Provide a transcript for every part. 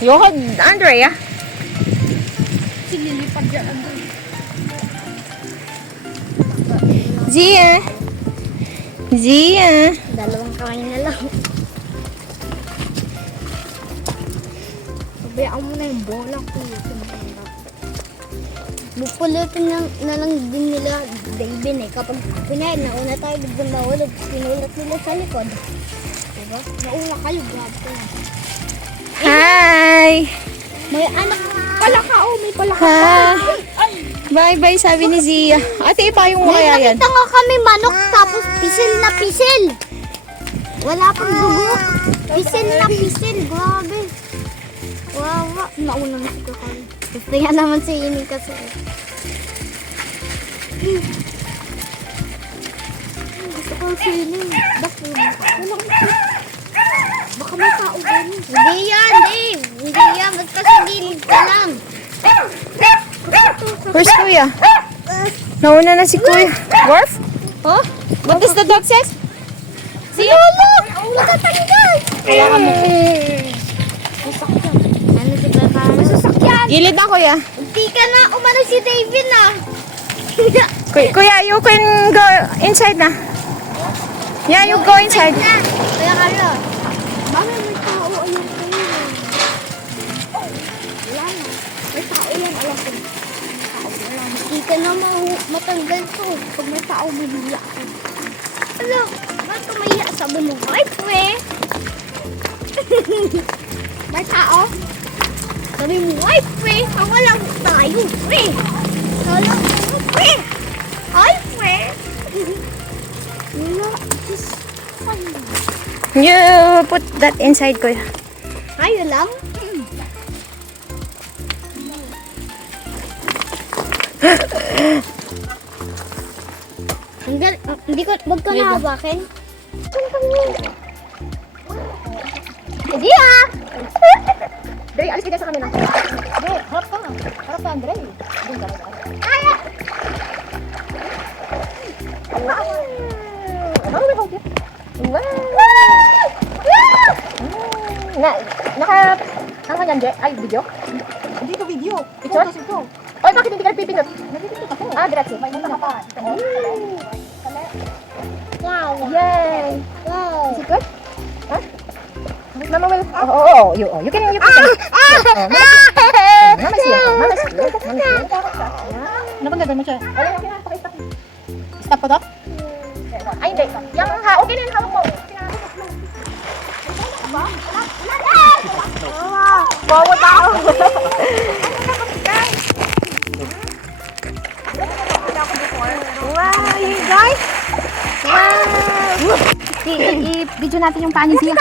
You hold Andrea. Sinilipad yan, Andrea. Zia. Zia. Dalawang kamay na lang. Pabayaan mo na yung bola ko. Bupulutin na lang din nila David eh. Kapag pinayin, nauna tayo biglang nahulog. Sinulat nila sa likod. Diba? Nauna kayo, grabe ka na. Hi. May anak pala ka, oh, may pala ka. Ha. Bye-bye, sabi ni Zia. Ate, ipayong mo kaya yan? Nakita nga kami manok tapos pisil na pisil. Wala pang dugo. Pisil na pisil. Grabe. Wawa. Nauna na si Kakari. Gusto nga naman si Ini kasi. Gusto ko si Ini. Baka may tao gani. Hindi yan, Dave. Hindi yan. Basta sa gilid ka lang. Where's Kuya? Nauna na si Kuya. Worf? Oh? What does the dog says? Siya, look! Natatanggal! Kailangan mo. Sasakyan. Ano si Kakari? Sasakyan! Gilid na, Kuya. Hindi ka na umano si David na. Kuya, you can go inside na. Yeah, you go inside. Kaya kaya. Bakit may tao? Ayun ko yun. Wala na. May tao yan. Alam ko. Hindi ka na matanggal to. Pag may tao, mahiya ako. Alam, ba't ka mahiya? Sabi mo, ay, pre. May tao? Sabi mo, ay, pre. Tawa lang tayo, pre. Tawa lang tayo, pre. Ay, pre. Wala, just fun. You put that inside, Kuya. Ayun lang. Hindi ko, wag ka nahawakin. Hindi ah! Dre, alis ka sa kanila. Dre, harap ka. Harap ka, Dre. Kaya! Wow! How do we hold it? Wow! Ano ka yan, Dre? Ay, video? Hindi ko video. Picture? Ito. Oy, bakit hindi ka nagpipindot? Nagpipindot ako. Ah, diretso. May nasa pa. Wow! Yay! Wow! Is it good? Huh? Mama will... Oh, you can... Mama's here. Mama's here. Ano bang gagawin mo siya? Wala yung pinapakita. Stop ko to? Ay, hindi. Yung okay na yung hawak mo. Wow, tao! Wow, you guys! Wow! I-video natin yung panis niya.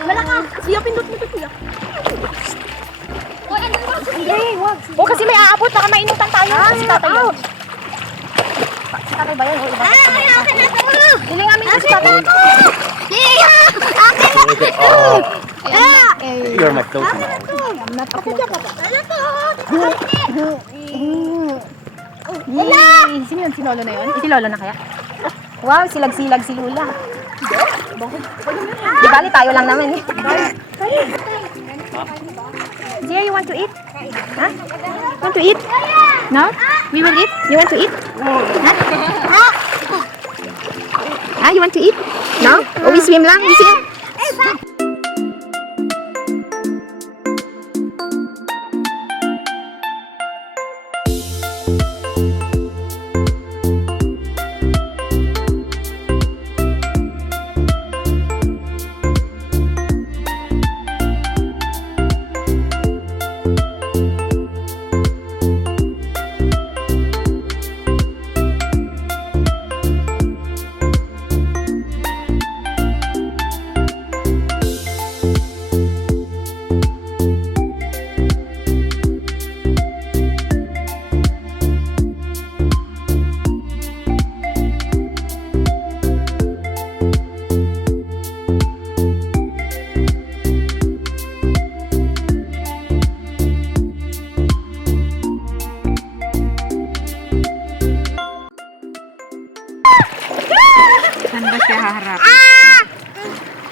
Wala ka! Siya, pindot mo ito, siya. Oy, ano ba? Oh, kasi may aabot. Baka mainutan tayo. Si tatay yun. Si tatay ba yun? O iba? Ay, akin na ito! Hilingamin ko si tatay. Siya! Akin na ito! You're my close now. Ano to? Yay! Sino yun? Si Lolo na yun? Si Lolo na kaya? Wow, silag-silag si Lula. Di bali tayo lang naman eh. Zia, you want to eat? Huh? Want to eat? No? We will eat? You want to eat? Huh? Ah, you want to eat? No? Oh, we swim lang? We swim?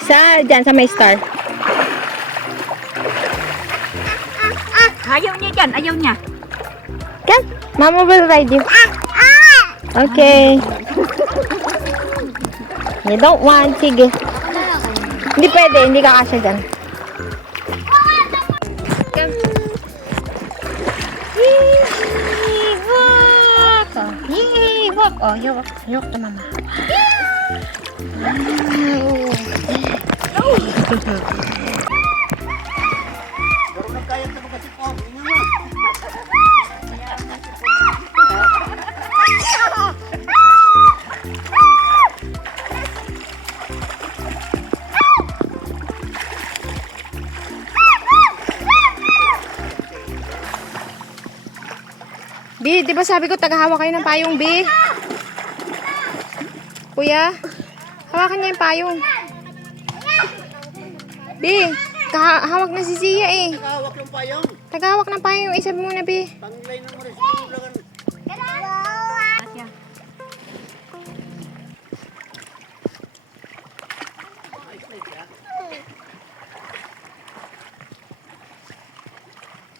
Isa dyan sa may star. Ayaw niya dyan, ayaw niya. Come, Mama will ride you. Okay. You don't want, sige. Hindi pwede, hindi ka kasya dyan. Come. Yee, walk. Oh, yee, walk. Oh, you walk. You walk to Mama. Bi, di ba sabi ko tagahawak kayo ng payong, Bi? Kuya, hawakan niya yung payong. Bi, hawak na si Zia eh. Hawak yung payong. Tagahawak ng payong yung isa muna, Bi. Panglay na mo rin.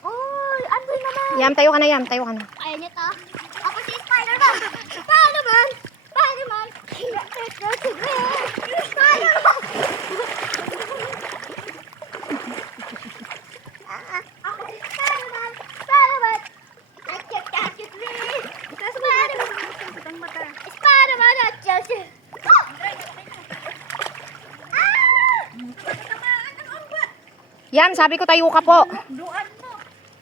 Oy, Android naman. Yam, tayo ka na, Yam. Tayo ka na. Ayan ito. Ako si Spider-Man. Spider-Man. Spider-Man. Spider-Man. Ako si Spider-Man. Spider-Man. I can't catch it, please. Spider-Man. Spider-Man. I catch it. Yam, sabi ko tayo ka po.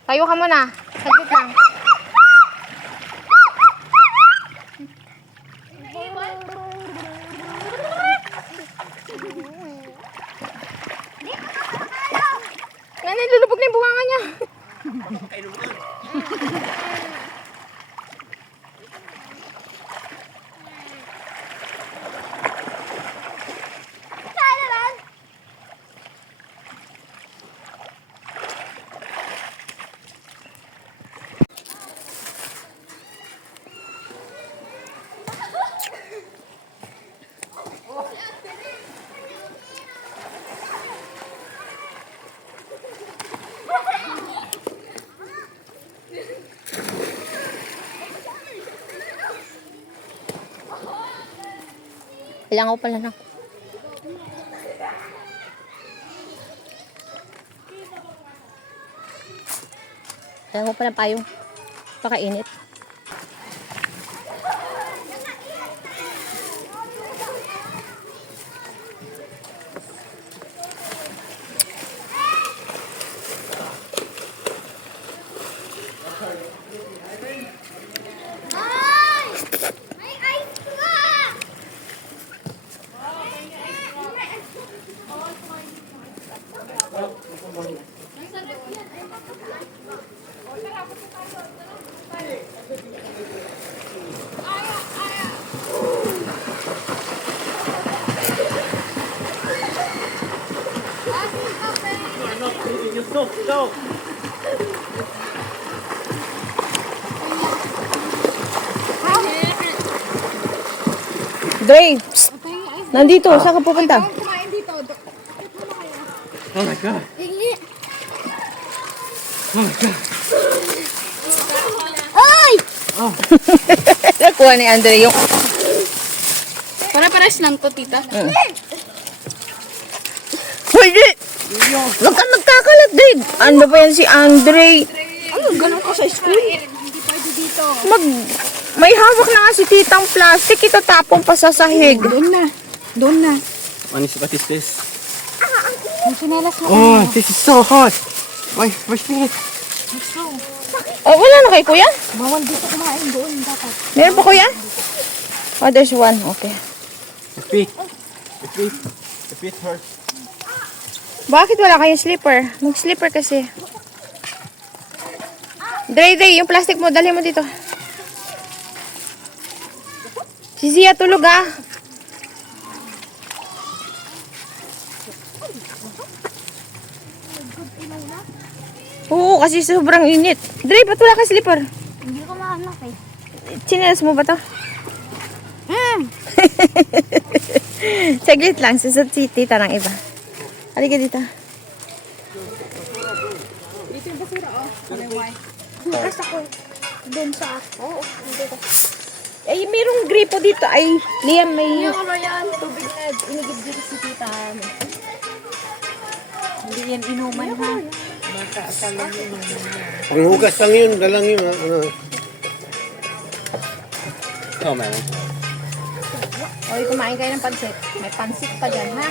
Tayo ka muna. Saglit lang. Nanay, lulubog na yung bunganga niya. Spider-Man. Ilangaw pala na. Ilangaw pala payong. Pakainit. Ay! May ice ka! You stop, stop. Dre, psst. Nandito, saan ka pupunta? Oh my God. Hingi. Oh my God. Ay! Nakuha ni Andre yung... Para-pares lang to, tita. Pwede! Huwag ka nagkakalat, Dre. Ano ba yan si Andre? Ano, ganun ka sa school? May hawak na nga si titang plastic. Itatapong pa sa sahig. Doon na. Doon na. What is this? Yung sinelas mo. Oh, this is so hot. My feet. Oh, wala na kay kuya? Bawal dito kumain doon dapat. Meron pa kuya? Oh, there's one. Okay. My feet. My feet. My feet hurt. Bakit wala kayong slipper? Mag-slipper kasi. Dre, yung plastic mo, dali mo dito. Si Zia tulog ah. Oo, kasi sobrang init. Dre, ba't wala kang slipper? Hindi ko maanak eh. Chinelas mo ba to? Saglit lang, susod si tita ng iba. Halika dito. Dito yung basura, oh. Kaliway. Bukas ako. Doon sa ako. Ay, mayroong gripo dito. Ay, Liam, may... Yung ano yan, tubig na inigib-gib si tita. Hindi yan inuman ha. Ang hugas lang yun, dalang yun. Oh, man. Oy, kumain kayo ng pansit. May pansit pa dyan, ha?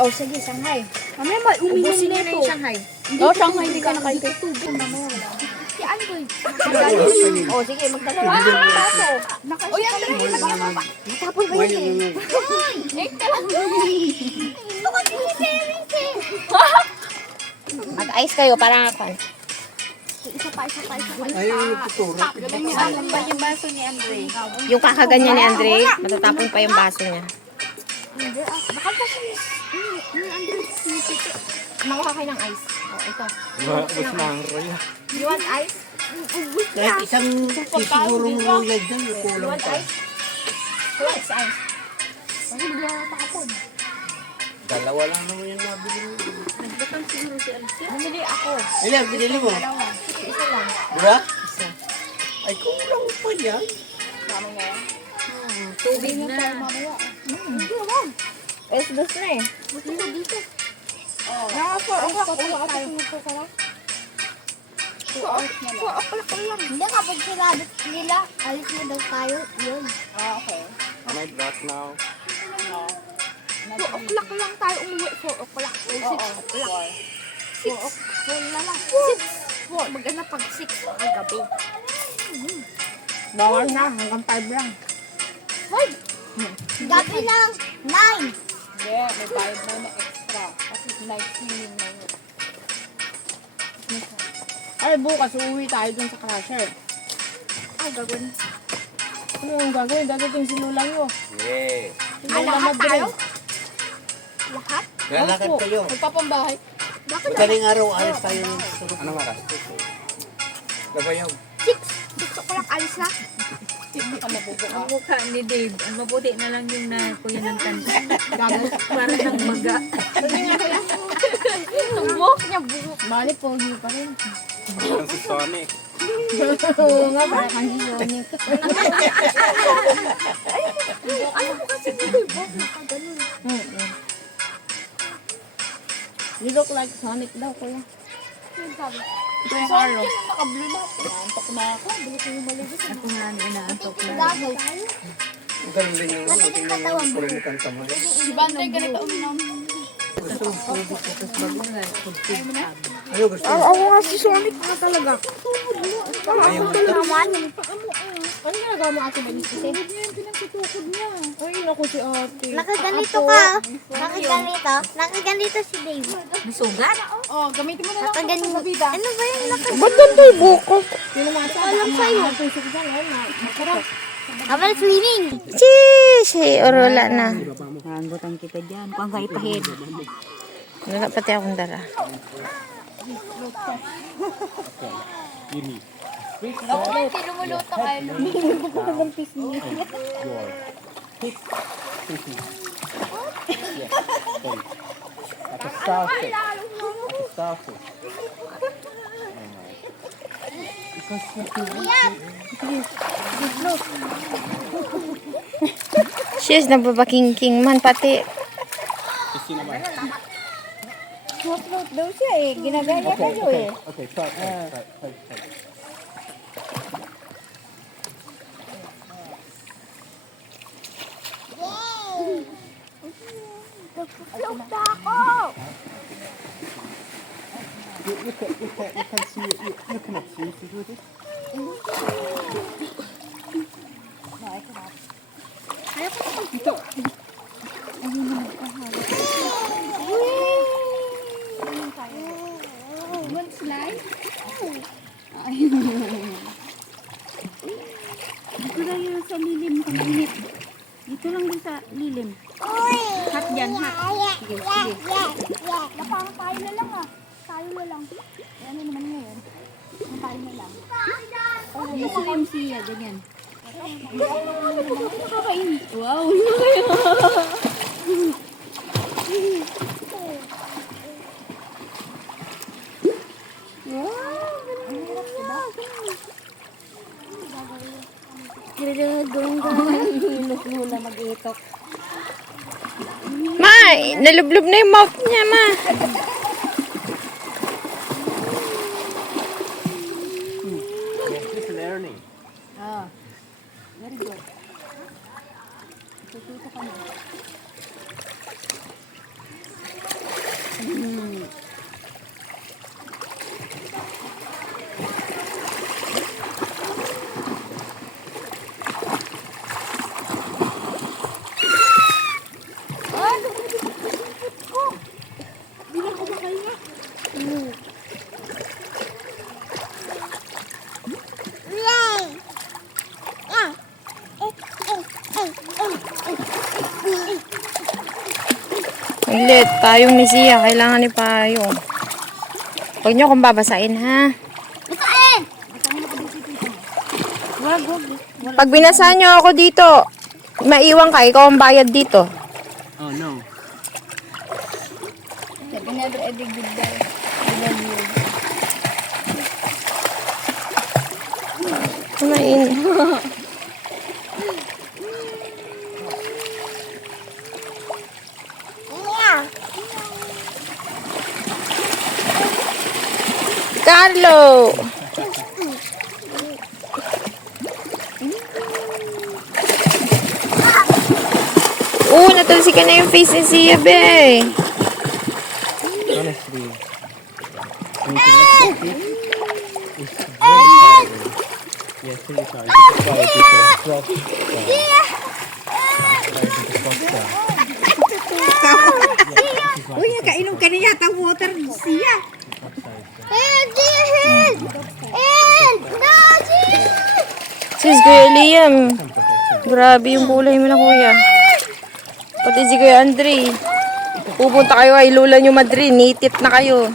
Oh, sige, Shanghai. Mamaya ba, uminom Ubusin na niyo na ito. yung Shanghai. Oh, Shanghai, hindi ka nakain. Si Andoy. Oh, sige, magdalawa. Baso. Uy, Andoy. Tapos ba yun? Ito kasi si Terence eh. Mag-ice kayo, para ako. Isa pa. Ay, tuturo. Alam ba yung baso ni Andre? Yung kakaganyan ni Andre, matatapon pa yung baso niya. Hindi, baka kasi ni Andoy sinisiti. Makuha kayo ng ice. Oh, ito. Mas mahangro yan. You want ice? Kahit isang sigurong ruyad dyan, kulang pa. Who wants ice? Kasi bigla na takapon. Dalawa lang naman yung nabili mo. Bumili ako. Ilan, binili mo? Isa lang. Diba? Ay, kulang pa yan. Tubig na. Es-dos na eh. Dito, dito. Hindi nga, pag sinabi nila, alis na daw tayo, yun. Am I black now? 2 o'clock lang tayo umuwi. 4 o'clock. 6 o'clock. 4 na lang. 6. 4. Maganda pag 6 ang gabi. Bawal na, hanggang 5 lang. 5. Gabi lang. 9. Hindi, may bayad na na extra. Kasi night swimming na yun. Ay, bukas uuwi tayo dun sa crusher. Ay, gagawin. Ano ang gagawin? Dadating si Lola nyo. Yeah. Lahat tayo? Lahat? Lalakad kayo. Magpapambahay. Madaling araw, alis tayo ng surut. Ano oras? Gabayog. 6 o'clock alis na. Ang mukha ni Dave, ang mabuti na lang yung na kuya ng kanta. Para ng maga. Ang buhok niya, buhok. Bali, pogi pa rin. Ang si Sonic. Oo nga, para kang Sonic. Ano mo kasi dito, buhok nakaganon. You look like Sonic daw, kuya. Yung sabi. Ito yung Harlow. Nakablo na. Antok na ako. Bilis yung maligus. Ako nga inaantok na. Gagawin tayo. Ang galing yung tingnan mo puro mo kang kamay. Si Bandre, ganito uminom. Ano gusto mo? Ako nga si Sonic nga talaga. Ayaw mo ito? Ano ginagawa mo ate Benis kasi? Ay, naku si ate. Nakaganito ka. Nakaganito. Nakaganito si Dave. Masugat? Oh, gamitin mo na lang. Nakaganito. Ano ba yung nakaganito? Ba't ganito yung buko? Sino mga sa alam sa'yo? Abal swimming. Cheese! Hey, orula na. Hanggutan kita dyan. Kung hanggang ipahid. Wala pati akong dala. Okay, lumuluto kayo. Cheese, nagbabaking-king man pati. Float daw siya eh. Ginagaya kayo eh. Okay, start. Float na ako. You can see, you cannot see if you do this. One slide? Dito lang yun sa lilim. Pag-init. Dito lang din sa lilim. Hot dyan, hot. Sige, sige. Parang tayo na lang ah. Tayo na lang. Ano naman ngayon? Tayo na lang. Dito yung siya, ganyan. Nakakain. Wow. Ma, nalublob na yung mouth niya, ma. Just learning. Very good. Tututo ka na. Ulit, payong ni Sia. Kailangan ni payong. Huwag niyo akong babasain, ha? Butain! Wag. Pag binasa niyo ako dito, maiwan ka. Ikaw ang bayad dito. Oh no. Sabi never ever goodbye. Kumain. Carlo! Natalsikan na yung face ni Sia, be. Honestly, when you connect the feet, it's very tiring. Yes, really sorry. Uy, nakainom ka na yata water, Sia. Sis, Kuya Liam. Grabe yung kulay mo na, kuya. Pati si Kuya Andre. Pupunta kayo kay Lola nyo Madrid. Nitit na kayo.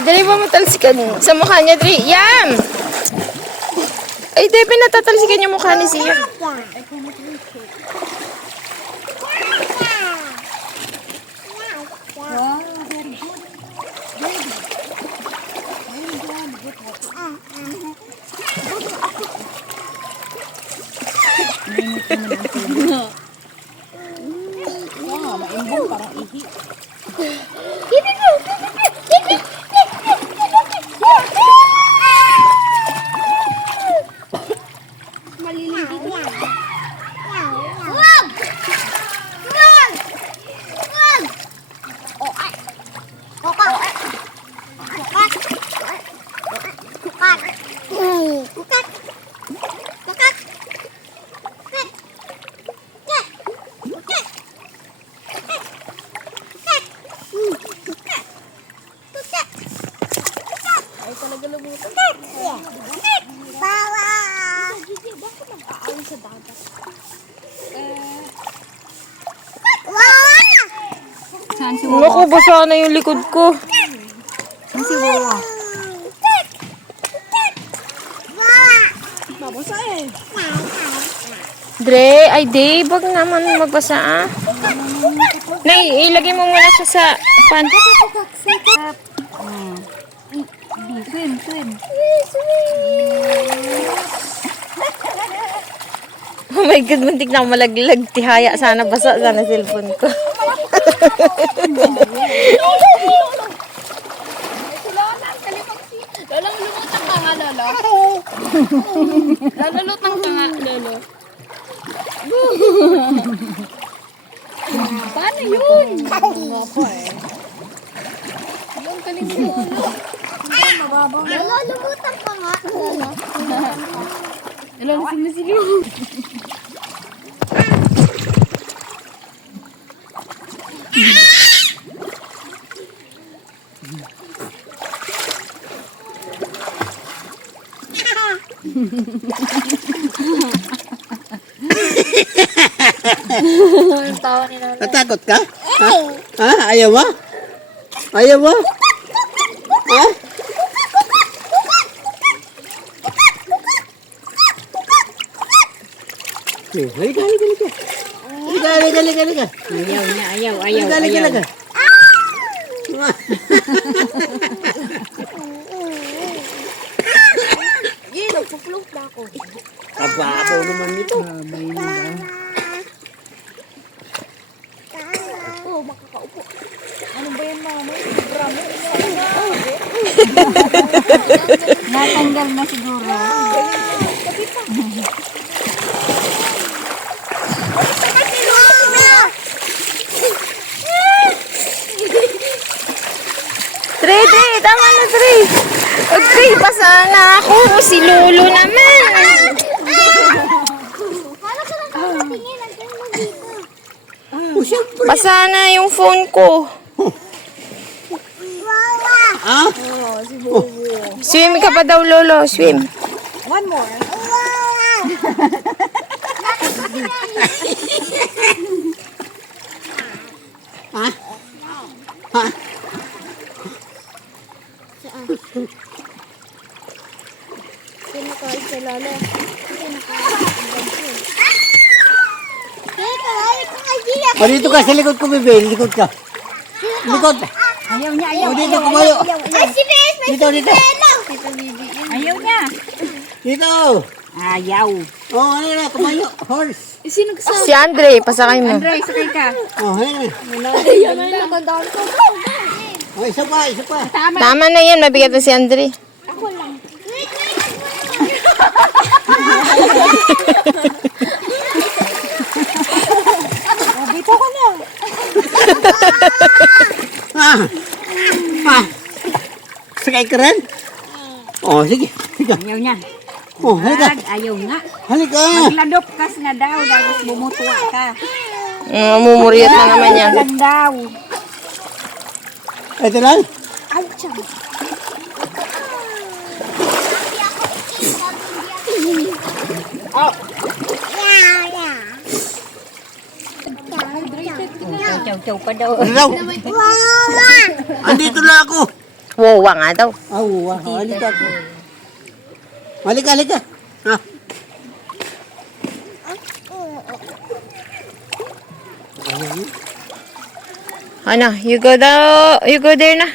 Dali ba matalsikan sa mukha niya, Dri? Yam! Ay, di, pinatatalsikan yung mukha ni Sia. Wow, maimbong parang ihi. Saan si Naku, basa na yung likod ko. Saan si Wawa? Babasa eh. Dre, ay Dave, wag naman magbasa ah. Nay, ilagay mo muna siya sa pan. Swim. Oh my God, muntik na ako malaglag. Tihaya, sana basa sana cellphone ko. Lolang lumutang ka nga, Lolo. Lulutang ka nga, Lolo. Paano yun? Nga po eh. Yung galing ni Lolo. Lolo, lumutang ka nga, Lolo. Lolo, sumisiliw. Natakot ka? Ha? Ha? Ayaw mo? Ayaw mo? Ha? Halika, halika, halika. Halika, halika, halika, halika. Ayaw niya, ayaw. Halika, halika, halika. Yun, nagpo-float na ako. Kababaw naman ito. Oo, makakaupo. Ano ba yan, mama? Natanggal na siguro. Trey, tama na, Trey. Trey, pasa na ako. Si Lolo naman. Paano ka lang kakatingin? Nandiyan mo dito. Oh, siyempre. Basa na yung phone ko. Ah? Swim ka pa daw, Lolo. Swim. One more. Ha? Ha? Sino ka si Lola? Sino ka? Teka, ay ka kaya. O, dito ka sa likod ko, bebe. Likod ka. Likod. Ayaw niya, ayaw. O, dito, kumayo. Ay, si Bes! May Dito, dito. Ayaw niya. Dito. Ayaw. O, ano na, kumayo. Horse. Si Andre, pasakay mo. Andre, sakay ka. O, ano na. Ayan na yung nakandaan ko. O, isa pa, isa pa. Tama na yan, mabigat na si Andre. Ako lang. Dito ka na. Ha? Ha? Sakay ka rin? O, sige. Sige. Ayaw niya. O, halika. Ayaw nga. Halika. Magladop kas nga daw, tapos bumutuwa ka. Mumuriyot na naman yan. Lang daw. Ito lang. Ay, tiyan. Chow-chow pa daw. Ano daw? Andito na ako. Wow, nga daw. Ah, wow. Halika ako. Halika, halika. Ha? Ano, you go there na.